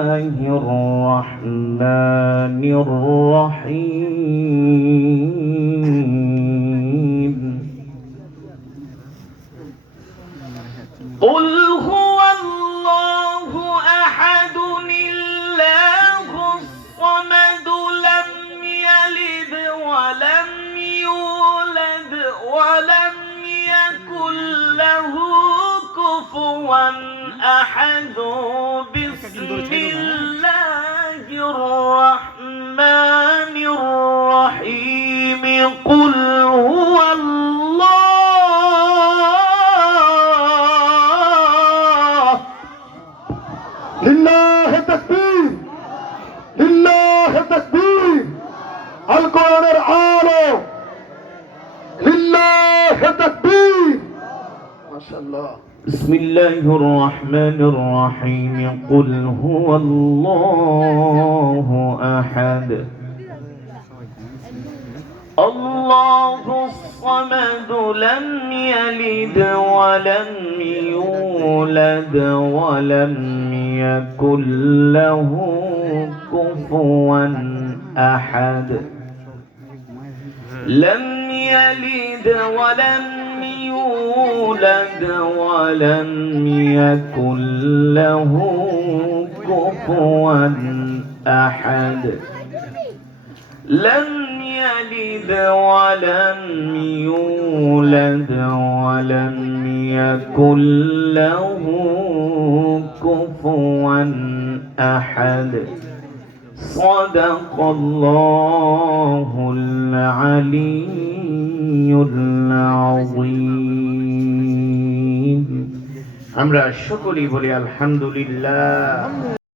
الله الرحمن الرحيم قل هو الله أحد الله الصمد لم يلد ولم يولد ولم يكن له كفوا أحد بسم الله الرحمن الرحيم قل هو الله لله التكبير لله التكبير القرآن العالي لله التكبير ما شاء الله بسم الله الرحمن الرحيم قل هو الله أحد الله الصمد لم يلد ولم يولد ولم يكن له كفوا أحد لم يلد ولم يولد ولم يكن له كفوا أحد لم يلد ولم يولد ولم يكن له كفوا أحد صدق الله العلي العظيم আমরা সকলেই বলি আলহামদুলিল্লাহ।